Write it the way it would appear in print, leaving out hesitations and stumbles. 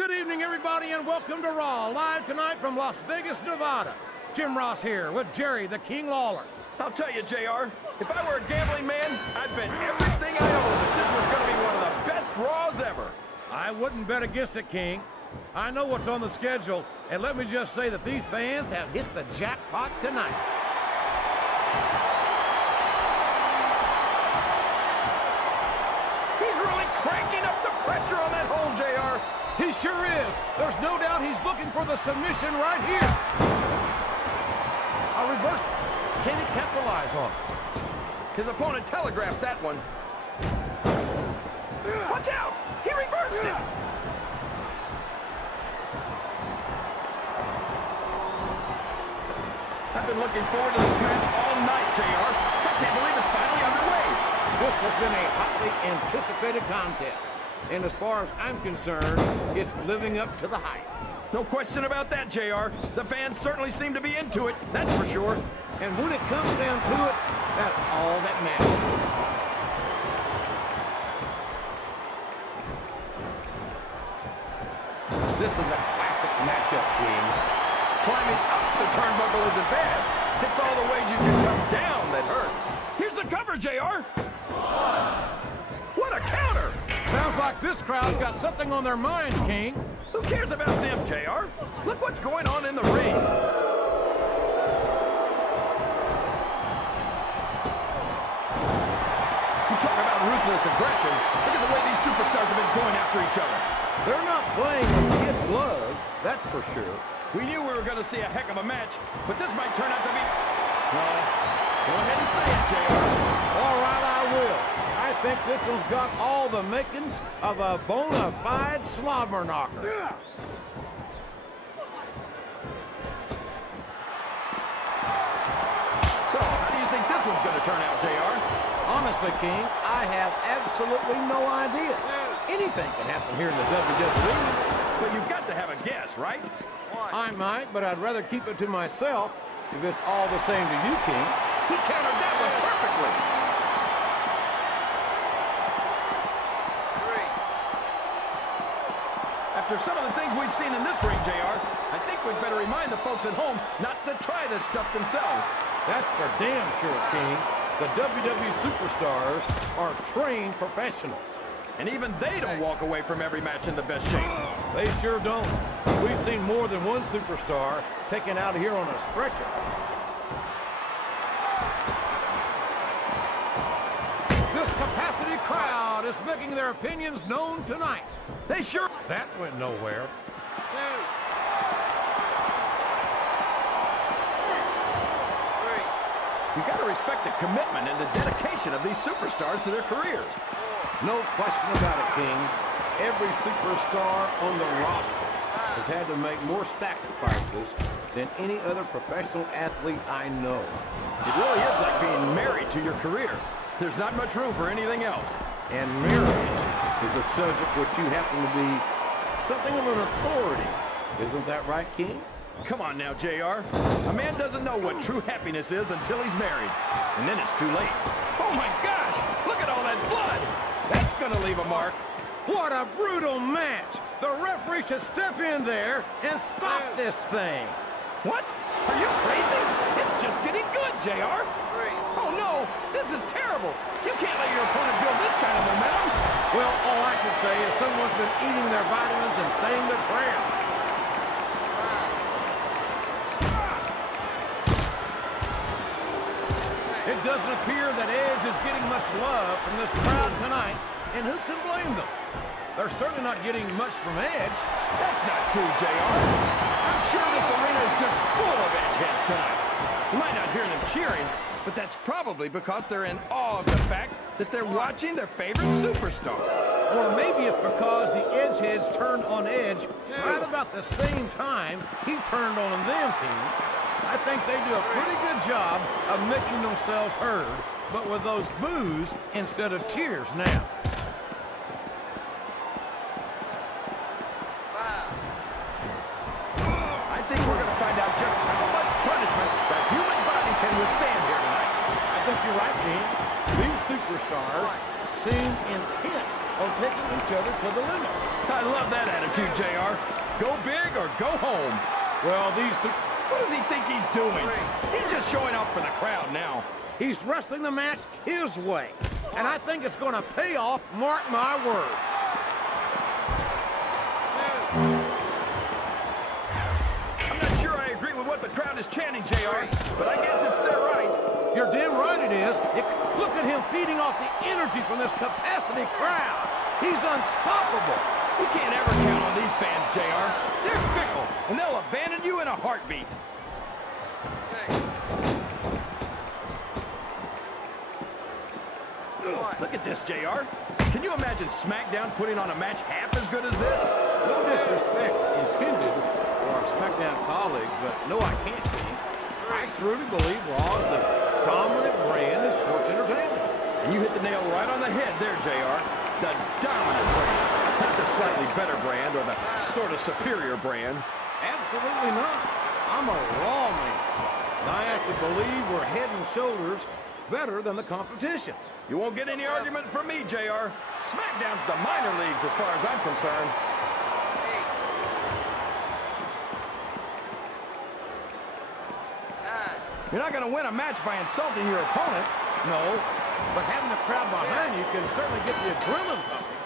Good evening, everybody, and welcome to Raw, live tonight from Las Vegas, Nevada. Jim Ross here with Jerry the King Lawler. I'll tell you, JR, if I were a gambling man, I'd bet everything I own that this was going to be one of the best Raws ever. I wouldn't bet against it, King. I know what's on the schedule, and let me just say that these fans have hit the jackpot tonight. He's really cranking up the pressure on that hole, JR. He sure is. There's no doubt he's looking for the submission right here. A reversal. Can he capitalize on it? His opponent telegraphed that one. Watch out! He reversed it! I've been looking forward to this match all night, JR. I can't believe it's finally underway. This has been a hotly anticipated contest. And as far as I'm concerned, it's living up to the hype. No question about that, JR. The fans certainly seem to be into it, that's for sure. And when it comes down to it, that's all that matters. This is a classic matchup, King. Climbing up the turnbuckle isn't bad. It's all the ways you can come down that hurt. Here's the cover, JR. What a counter! Sounds like this crowd's got something on their minds, King. Who cares about them, JR? Look what's going on in the ring. You talk about ruthless aggression. Look at the way these superstars have been going after each other. They're not playing with kid gloves, that's for sure. We knew we were going to see a heck of a match, but this might turn out to be... Well, go ahead and say it, JR. All right, I will. I think this one's got all the makings of a bona fide slobber knocker. So, how do you think this one's going to turn out, JR? Honestly, King, I have absolutely no idea. Anything can happen here in the WWE. But you've got to have a guess, right? I might, but I'd rather keep it to myself if it's all the same to you, King. He countered that one perfectly. After some of the things we've seen in this ring, JR, I think we'd better remind the folks at home not to try this stuff themselves. That's for damn sure, King. The WWE superstars are trained professionals. And even they don't walk away from every match in the best shape. They sure don't. We've seen more than one superstar taken out of here on a stretcher. This capacity crowd is making their opinions known tonight. They sure... That went nowhere. You got to respect the commitment and the dedication of these superstars to their careers. No question about it, King. Every superstar on the roster has had to make more sacrifices than any other professional athlete I know. It really is like being married to your career. There's not much room for anything else. And marriage is a subject which you happen to be something of an authority. Isn't that right, King? Come on now, JR. A man doesn't know what true happiness is until he's married. And then it's too late. Oh my gosh! Look at all that blood! That's gonna leave a mark. What a brutal match! The referee should step in there and stop this thing. What? Are you crazy? It's just getting good, JR. Oh no, this is terrible. You can't let your opponent build this kind of momentum. Well, all I can say is someone's been eating their vitamins and saying their prayers. It doesn't appear that Edge is getting much love from this crowd tonight, and who can blame them? They're certainly not getting much from Edge. That's not true, JR. I'm sure this arena is just full of Edgeheads tonight. You might not hear them cheering, but that's probably because they're in awe of the fact that they're watching their favorite superstar. Or maybe it's because the Edgeheads turned on Edge right about the same time he turned on them, King. I think they do a pretty good job of making themselves heard, but with those boos instead of cheers now. I think we're going to find out just how much punishment the human body can withstand here tonight. I think you're right, King. These superstars seem intent on taking each other to the limit. I I love that attitude, JR. Go big or go home. Well, What does he think he's doing? He's just showing off for the crowd now. he's wrestling the match his way. And I think it's going to pay off, mark my words. I'm not sure I agree with what the crowd is chanting, JR, but I guess it's their right. You're damn right it is. Look at him feeding off the energy from this capacity crowd. He's unstoppable. You can't ever count on these fans, JR. They're fickle, and they'll abandon you in a heartbeat. Look at this, JR. Can you imagine Smackdown putting on a match half as good as this? No disrespect intended for our Smackdown colleagues, but no, I can't be. I truly believe Raw is the dominant brand in sports entertainment. And you hit the nail right on the head there, JR. The dominant brand. Not the slightly better brand or the sort of superior brand. Absolutely not. I'm a Raw man. And I have to believe we're head and shoulders better than the competition. You won't get any argument from me, JR. Smackdown's the minor leagues as far as I'm concerned. You're not going to win a match by insulting your opponent. No, but having the crowd behind you can certainly get the adrenaline pumping.